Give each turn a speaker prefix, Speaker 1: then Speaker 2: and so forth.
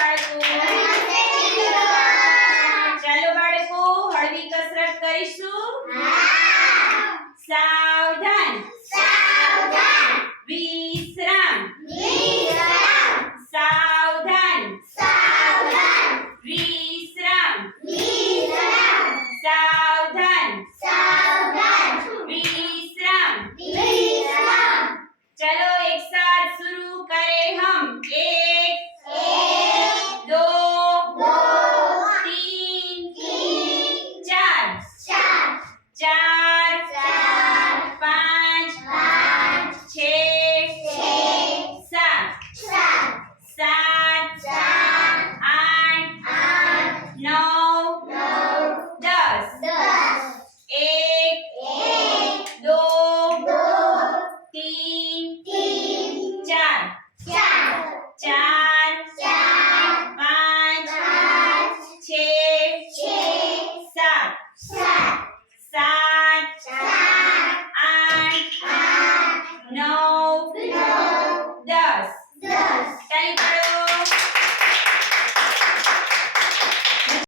Speaker 1: બાળકો ચાલો બાળકો હળવી કસરત કરીશું
Speaker 2: Does. Does. Does.
Speaker 1: Does.